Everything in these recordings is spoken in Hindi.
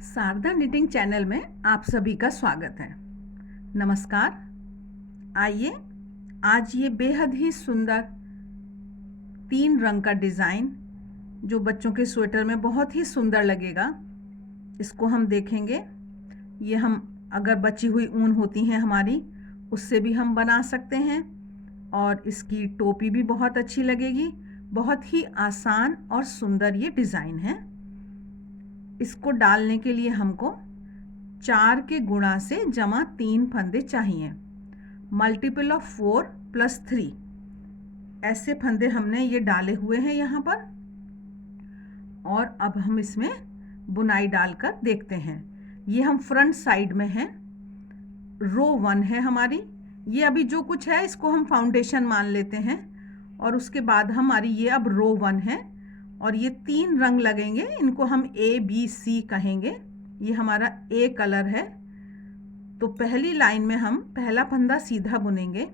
शारदा निटिंग चैनल में आप सभी का स्वागत है। नमस्कार। आइए आज ये बेहद ही सुंदर 3 रंग का डिज़ाइन जो बच्चों के स्वेटर में बहुत ही सुंदर लगेगा, इसको हम देखेंगे। ये हम अगर बची हुई ऊन होती हैं हमारी, उससे भी हम बना सकते हैं और इसकी टोपी भी बहुत अच्छी लगेगी। बहुत ही आसान और सुंदर ये डिज़ाइन है। इसको डालने के लिए हमको 4 के गुणा से जमा 3 फंदे चाहिए। मल्टीपल ऑफ 4 + 3 ऐसे फंदे हमने ये डाले हुए हैं यहाँ पर। और अब हम इसमें बुनाई डालकर देखते हैं। ये हम फ्रंट साइड में हैं, रो 1 है हमारी। ये अभी जो कुछ है इसको हम फाउंडेशन मान लेते हैं और उसके बाद हमारी ये अब रो 1 है और ये 3 रंग लगेंगे। इनको हम ABC कहेंगे। ये हमारा A कलर है। तो पहली लाइन में हम पहला फंदा सीधा बुनेंगे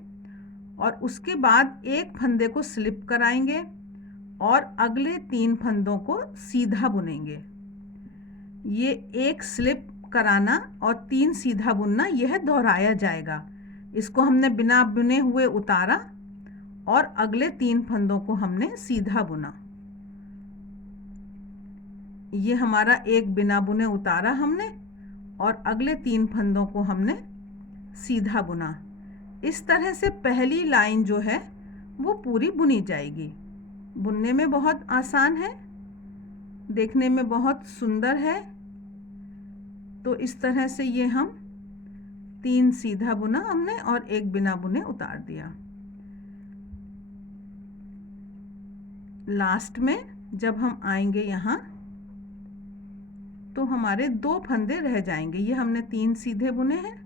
और उसके बाद एक फंदे को स्लिप कराएंगे और अगले 3 फंदों को सीधा बुनेंगे। ये एक स्लिप कराना और 3 सीधा बुनना यह दोहराया जाएगा। इसको हमने बिना बुने हुए उतारा और अगले 3 फंदों को हमने सीधा बुना। ये हमारा एक बिना बुने उतारा हमने और अगले 3 फंदों को हमने सीधा बुना। इस तरह से पहली लाइन जो है वो पूरी बुनी जाएगी। बुनने में बहुत आसान है, देखने में बहुत सुंदर है। तो इस तरह से ये हम 3 सीधा बुना हमने और एक बिना बुने उतार दिया। लास्ट में जब हम आएंगे यहाँ तो हमारे 2 फंदे रह जाएंगे। ये हमने 3 सीधे बुने हैं,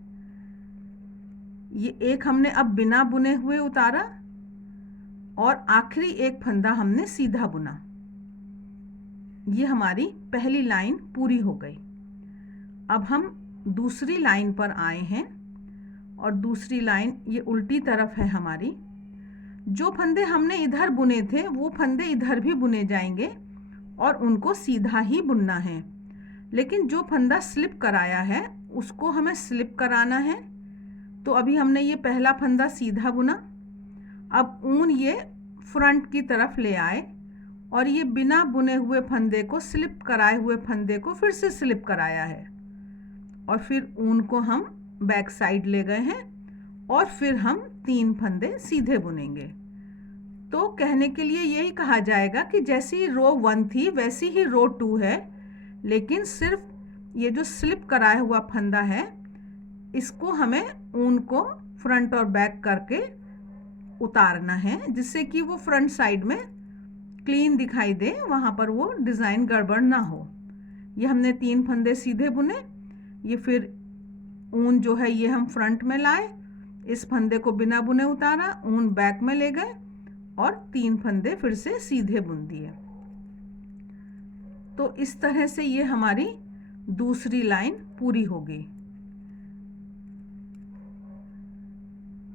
ये एक हमने अब बिना बुने हुए उतारा और आखिरी एक फंदा हमने सीधा बुना। ये हमारी पहली लाइन पूरी हो गई। अब हम दूसरी लाइन पर आए हैं और दूसरी लाइन ये उल्टी तरफ है हमारी। जो फंदे हमने इधर बुने थे वो फंदे इधर भी बुने जाएंगे और उनको सीधा ही बुनना है। लेकिन जो फंदा स्लिप कराया है उसको हमें स्लिप कराना है। तो अभी हमने ये पहला फंदा सीधा बुना, अब ऊन ये फ्रंट की तरफ ले आए और ये बिना बुने हुए फंदे को स्लिप कराए हुए फंदे को फिर से स्लिप कराया है और फिर ऊन को हम बैक साइड ले गए हैं और फिर हम 3 फंदे सीधे बुनेंगे। तो कहने के लिए यही कहा जाएगा कि जैसी रो 1 थी वैसी ही रो 2 है, लेकिन सिर्फ ये जो स्लिप कराया हुआ फंदा है इसको हमें ऊन को फ्रंट और बैक करके उतारना है, जिससे कि वो फ्रंट साइड में क्लीन दिखाई दे, वहाँ पर वो डिज़ाइन गड़बड़ ना हो। ये हमने 3 फंदे सीधे बुने। ये फिर ऊन जो है ये हम फ्रंट में लाए, इस फंदे को बिना बुने उतारा, ऊन बैक में ले गए और 3 फंदे फिर से सीधे बुन दिए। तो इस तरह से ये हमारी दूसरी लाइन पूरी हो गई।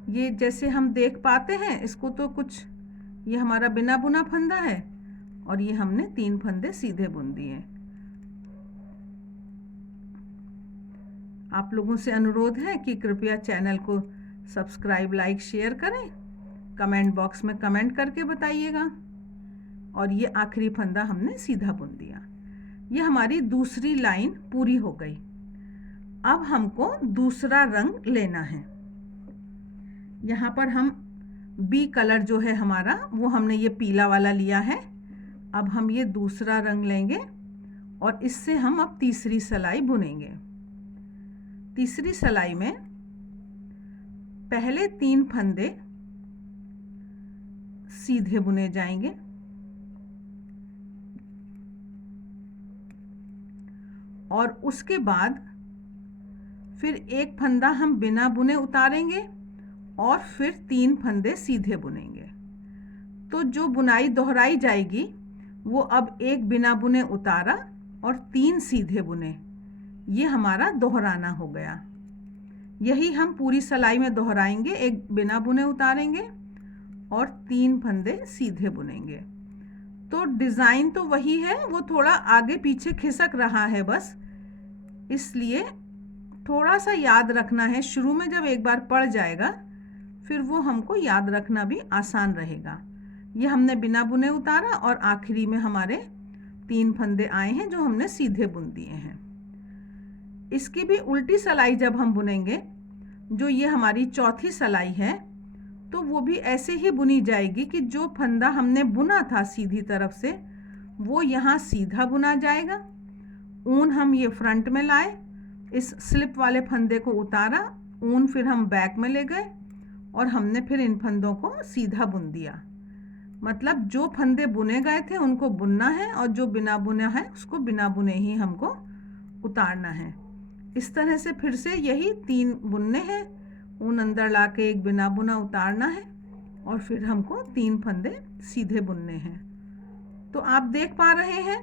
ये जैसे हम देख पाते हैं इसको, तो कुछ ये हमारा बिना बुना फंदा है और ये हमने 3 फंदे सीधे बुन दिए। आप लोगों से अनुरोध है कि कृपया चैनल को सब्सक्राइब, लाइक, शेयर करें। कमेंट बॉक्स में कमेंट करके बताइएगा। और ये आखिरी फंदा हमने सीधा बुन दिया। ये हमारी दूसरी लाइन पूरी हो गई। अब हमको दूसरा रंग लेना है। यहाँ पर हम B कलर जो है हमारा वो हमने ये पीला वाला लिया है। अब हम ये दूसरा रंग लेंगे और इससे हम अब तीसरी सिलाई बुनेंगे। तीसरी सिलाई में पहले 3 फंदे सीधे बुने जाएंगे और उसके बाद फिर एक फंदा हम बिना बुने उतारेंगे और फिर 3 फंदे सीधे बुनेंगे। तो जो बुनाई दोहराई जाएगी वो अब एक बिना बुने उतारा और 3 सीधे बुने, ये हमारा दोहराना हो गया। यही हम पूरी सिलाई में दोहराएंगे। एक बिना बुने उतारेंगे और 3 फंदे सीधे बुनेंगे। तो डिज़ाइन तो वही है, वो थोड़ा आगे पीछे खिसक रहा है बस, इसलिए थोड़ा सा याद रखना है। शुरू में जब एक बार पड़ जाएगा फिर वो हमको याद रखना भी आसान रहेगा। ये हमने बिना बुने उतारा और आखिरी में हमारे 3 फंदे आए हैं जो हमने सीधे बुन दिए हैं। इसकी भी उल्टी सिलाई जब हम बुनेंगे, जो ये हमारी चौथी सिलाई है, तो वो भी ऐसे ही बुनी जाएगी कि जो फंदा हमने बुना था सीधी तरफ से वो यहाँ सीधा बुना जाएगा। ऊन हम ये फ्रंट में लाए, इस स्लिप वाले फंदे को उतारा, ऊन फिर हम बैक में ले गए और हमने फिर इन फंदों को सीधा बुन दिया। मतलब जो फंदे बुने गए थे उनको बुनना है और जो बिना बुना है उसको बिना बुने ही हमको उतारना है। इस तरह से फिर से यही 3 बुनने हैं, ऊन अंदर ला के एक बिना बुना उतारना है और फिर हमको 3 फंदे सीधे बुनने हैं। तो आप देख पा रहे हैं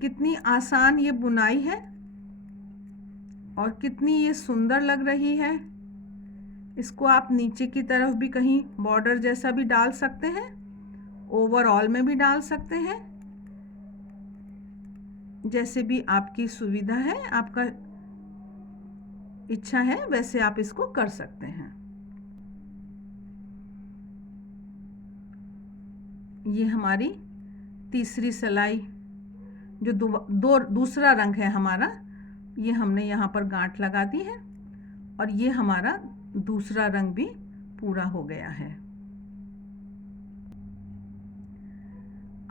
कितनी आसान ये बुनाई है और कितनी ये सुंदर लग रही है। इसको आप नीचे की तरफ भी कहीं बॉर्डर जैसा भी डाल सकते हैं, ओवरऑल में भी डाल सकते हैं, जैसे भी आपकी सुविधा है, आपका इच्छा है वैसे आप इसको कर सकते हैं। ये हमारी तीसरी सिलाई, जो दूसरा रंग है हमारा, ये हमने यहाँ पर गांठ लगा दी है और ये हमारा दूसरा रंग भी पूरा हो गया है।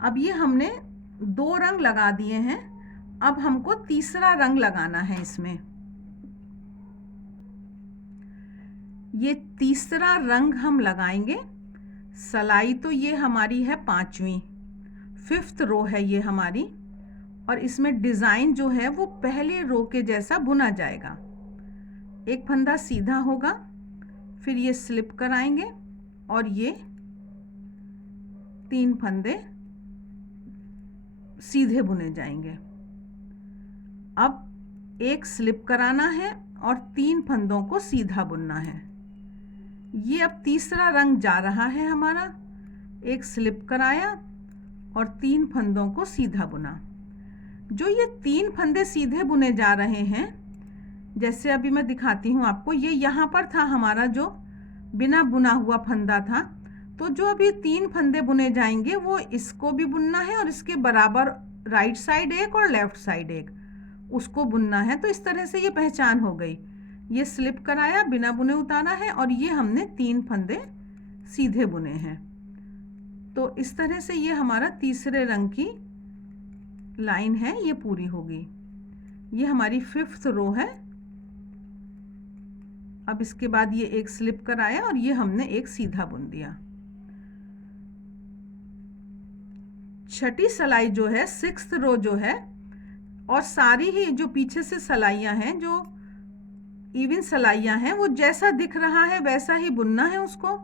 अब ये हमने 2 रंग लगा दिए हैं, अब हमको तीसरा रंग लगाना है इसमें। ये तीसरा रंग हम लगाएंगे। सिलाई तो ये हमारी है 5वीं, 5th रो है ये हमारी, और इसमें डिज़ाइन जो है वो पहले रो के जैसा बुना जाएगा। एक फंदा सीधा होगा, फिर ये स्लिप कराएंगे और ये 3 फंदे सीधे बुने जाएंगे। अब एक स्लिप कराना है और 3 फंदों को सीधा बुनना है। ये अब तीसरा रंग जा रहा है हमारा। एक स्लिप कराया और 3 फंदों को सीधा बुना। जो ये 3 फंदे सीधे बुने जा रहे हैं, जैसे अभी मैं दिखाती हूँ आपको, ये यहाँ पर था हमारा जो बिना बुना हुआ फंदा था, तो जो अभी 3 फंदे बुने जाएंगे वो इसको भी बुनना है और इसके बराबर राइट साइड एक और लेफ्ट साइड एक, उसको बुनना है। तो इस तरह से ये पहचान हो गई। ये स्लिप कराया, बिना बुने उतारा है और ये हमने 3 फंदे सीधे बुने हैं। तो इस तरह से ये हमारा तीसरे रंग की लाइन है, ये पूरी होगी। ये हमारी 5th रो है। अब इसके बाद ये एक स्लिप कराया और ये हमने एक सीधा बुन दिया। छठी सिलाई जो है, 6th रो जो है, और सारी ही जो पीछे से सिलाइयाँ हैं, जो इवन सिलाइयाँ हैं, वो जैसा दिख रहा है वैसा ही बुनना है उसको।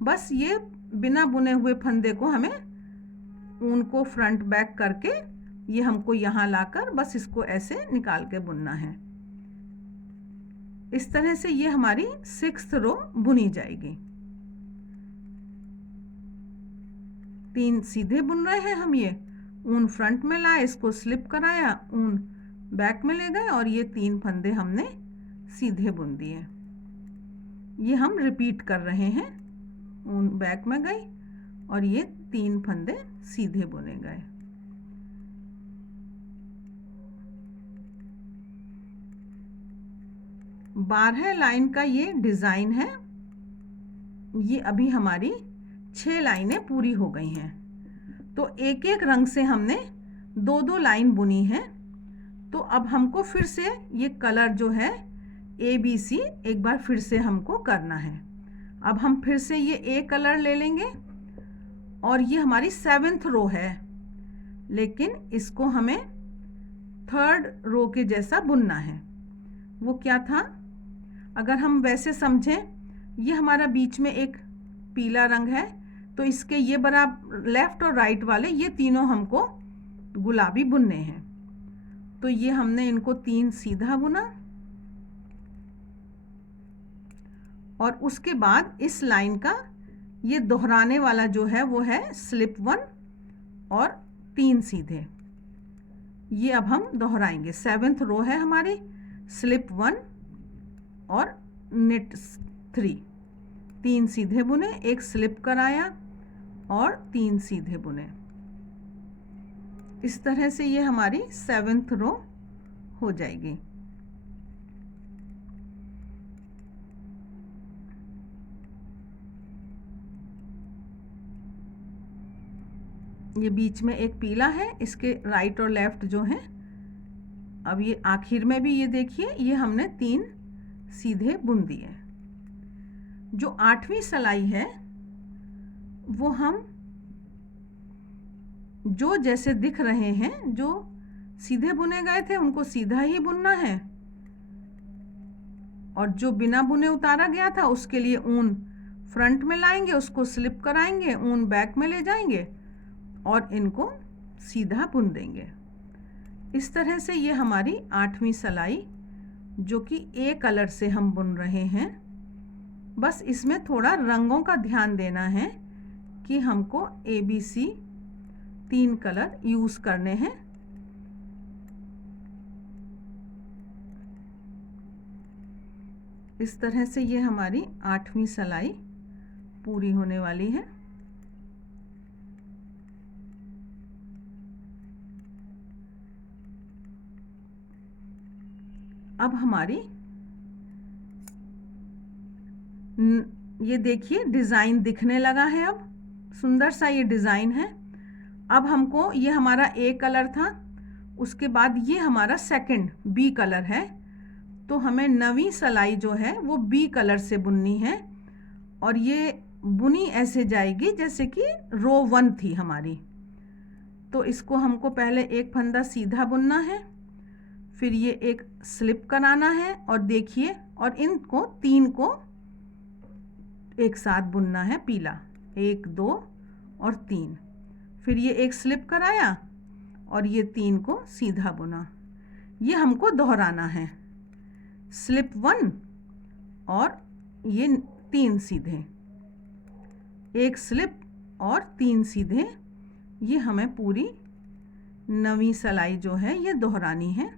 बस ये बिना बुने हुए फंदे को हमें ऊन को फ्रंट बैक करके ये हमको यहाँ लाकर बस इसको ऐसे निकाल के बुनना है। इस तरह से ये हमारी 6th रो बुनी जाएगी। 3 सीधे बुन रहे हैं हम। ये ऊन फ्रंट में लाए, इसको स्लिप कराया, ऊन बैक में ले गए और ये 3 फंदे हमने सीधे बुन दिए। ये हम रिपीट कर रहे हैं। ऊन बैक में गई और ये 3 फंदे सीधे बुने गए। बारह लाइन का ये डिज़ाइन है। ये अभी हमारी 6 लाइनें पूरी हो गई हैं। तो एक एक रंग से हमने 2-2 लाइन बुनी है। तो अब हमको फिर से ये कलर जो है ABC एक बार फिर से हमको करना है। अब हम फिर से ये A कलर ले लेंगे और ये हमारी 7th रो है, लेकिन इसको हमें 3rd रो के जैसा बुनना है। वो क्या था, अगर हम वैसे समझें, ये हमारा बीच में एक पीला रंग है, तो इसके ये बराबर लेफ़्ट और राइट वाले ये तीनों हमको गुलाबी बुनने हैं। तो ये हमने इनको 3 सीधा बुना और उसके बाद इस लाइन का ये दोहराने वाला जो है वो है स्लिप 1 और 3 सीधे। ये अब हम दोहराएंगे। 7th रो है हमारी, स्लिप 1 और निट 3, 3 सीधे बुने, एक स्लिप कराया और 3 सीधे बुने। इस तरह से ये हमारी 7th रो हो जाएगी। ये बीच में एक पीला है, इसके राइट और लेफ्ट जो है। अब ये आखिर में भी ये देखिए, ये हमने 3 सीधे बुन दिए। जो 8वीं सिलाई है वो हम जो जैसे दिख रहे हैं, जो सीधे बुने गए थे उनको सीधा ही बुनना है, और जो बिना बुने उतारा गया था उसके लिए ऊन फ्रंट में लाएंगे, उसको स्लिप कराएंगे, ऊन बैक में ले जाएंगे और इनको सीधा बुन देंगे। इस तरह से ये हमारी 8वीं सिलाई, जो कि ए कलर से हम बुन रहे हैं। बस इसमें थोड़ा रंगों का ध्यान देना है कि हमको ABC 3 कलर यूज़ करने हैं। इस तरह से ये हमारी 8वीं सिलाई पूरी होने वाली है। अब हमारी ये देखिए डिज़ाइन दिखने लगा है, अब सुंदर सा ये डिज़ाइन है। अब हमको, ये हमारा ए कलर था, उसके बाद ये हमारा सेकंड बी कलर है, तो हमें 9वीं सिलाई जो है वो बी कलर से बुननी है, और ये बुनी ऐसे जाएगी जैसे कि रो 1 थी हमारी। तो इसको हमको पहले एक फंदा सीधा बुनना है, फिर ये एक स्लिप कराना है, और देखिए, और इनको 3 को एक साथ बुनना है, पीला 1 2 और 3, फिर ये एक स्लिप कराया और ये 3 को सीधा बुना। ये हमको दोहराना है, स्लिप 1 और ये 3 सीधे, एक स्लिप और 3 सीधे, ये हमें पूरी 9वीं सिलाई जो है ये दोहरानी है।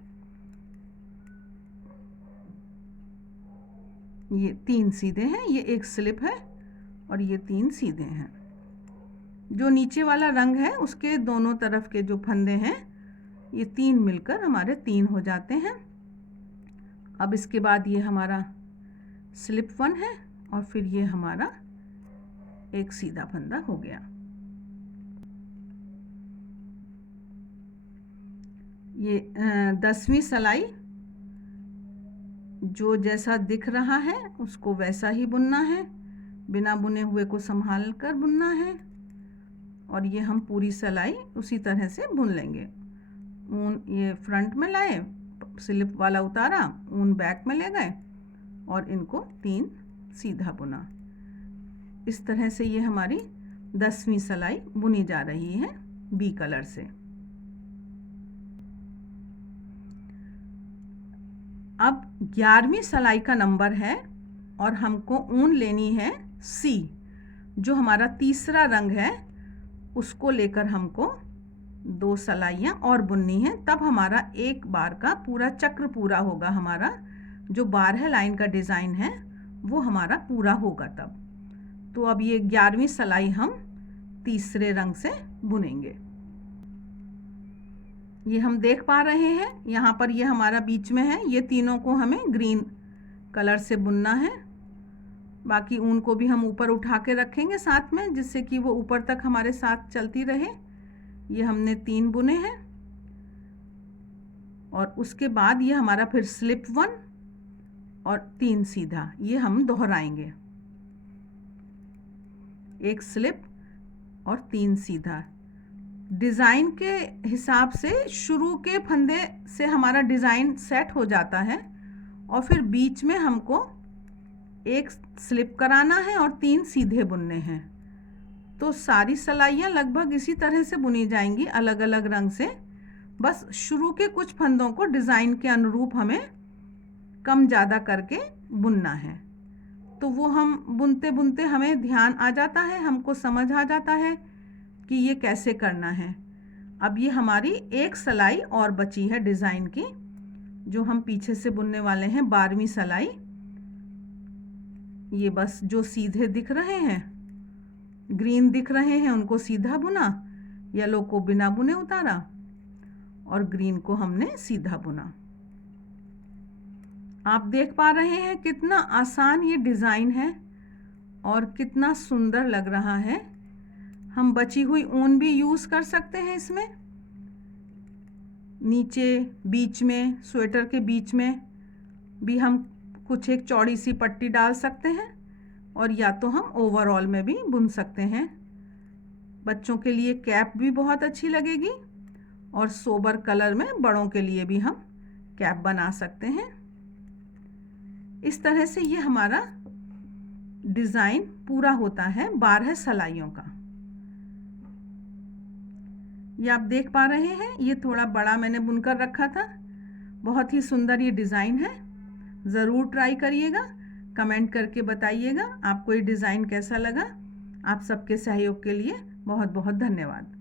ये 3 सीधे हैं, ये एक स्लिप है और ये 3 सीधे हैं। जो नीचे वाला रंग है उसके दोनों तरफ के जो फंदे हैं, ये 3 मिलकर हमारे 3 हो जाते हैं। अब इसके बाद ये हमारा स्लिप 1 है और फिर ये हमारा एक सीधा फंदा हो गया। ये 10वीं सिलाई जो जैसा दिख रहा है उसको वैसा ही बुनना है, बिना बुने हुए को संभाल कर बुनना है, और ये हम पूरी सिलाई उसी तरह से बुन लेंगे। ऊन ये फ्रंट में लाए, स्लिप वाला उतारा, ऊन बैक में ले गए और इनको 3 सीधा बुना। इस तरह से ये हमारी 10वीं सिलाई बुनी जा रही है बी कलर से। अब 11वीं सिलाई का नंबर है और हमको ऊन लेनी है C, जो हमारा तीसरा रंग है, उसको लेकर हमको 2 सिलाइयाँ और बुननी है, तब हमारा एक बार का पूरा चक्र पूरा होगा। हमारा जो 12 लाइन का डिज़ाइन है वो हमारा पूरा होगा तब। तो अब ये 11वीं सिलाई हम तीसरे रंग से बुनेंगे। ये हम देख पा रहे हैं यहाँ पर, ये हमारा बीच में है, ये तीनों को हमें ग्रीन कलर से बुनना है। बाकी ऊन को भी हम ऊपर उठा के रखेंगे साथ में, जिससे कि वो ऊपर तक हमारे साथ चलती रहे। ये हमने 3 बुने हैं और उसके बाद ये हमारा फिर स्लिप 1 और 3 सीधा, ये हम दोहराएंगे, एक स्लिप और 3 सीधा। डिज़ाइन के हिसाब से शुरू के फंदे से हमारा डिज़ाइन सेट हो जाता है, और फिर बीच में हमको एक स्लिप कराना है और 3 सीधे बुनने हैं। तो सारी सिलाइयाँ लगभग इसी तरह से बुनी जाएंगी, अलग अलग रंग से। बस शुरू के कुछ फंदों को डिज़ाइन के अनुरूप हमें कम ज़्यादा करके बुनना है। तो वो हम बुनते बुनते हमें ध्यान आ जाता है, हमको समझ आ जाता है कि ये कैसे करना है। अब ये हमारी एक सिलाई और बची है डिज़ाइन की, जो हम पीछे से बुनने वाले हैं 12वीं सिलाई। ये बस जो सीधे दिख रहे हैं, ग्रीन दिख रहे हैं, उनको सीधा बुना, येलो को बिना बुने उतारा और ग्रीन को हमने सीधा बुना। आप देख पा रहे हैं कितना आसान ये डिज़ाइन है और कितना सुंदर लग रहा है। हम बची हुई ऊन भी यूज़ कर सकते हैं इसमें, नीचे बीच में, स्वेटर के बीच में भी हम कुछ एक चौड़ी सी पट्टी डाल सकते हैं और या तो हम ओवरऑल में भी बुन सकते हैं। बच्चों के लिए कैप भी बहुत अच्छी लगेगी और सोबर कलर में बड़ों के लिए भी हम कैप बना सकते हैं। इस तरह से ये हमारा डिज़ाइन पूरा होता है 12 सिलाइयों का। ये आप देख पा रहे हैं, ये थोड़ा बड़ा मैंने बुनकर रखा था। बहुत ही सुंदर ये डिज़ाइन है, ज़रूर ट्राई करिएगा, कमेंट करके बताइएगा आपको ये डिज़ाइन कैसा लगा। आप सबके सहयोग के लिए बहुत बहुत धन्यवाद।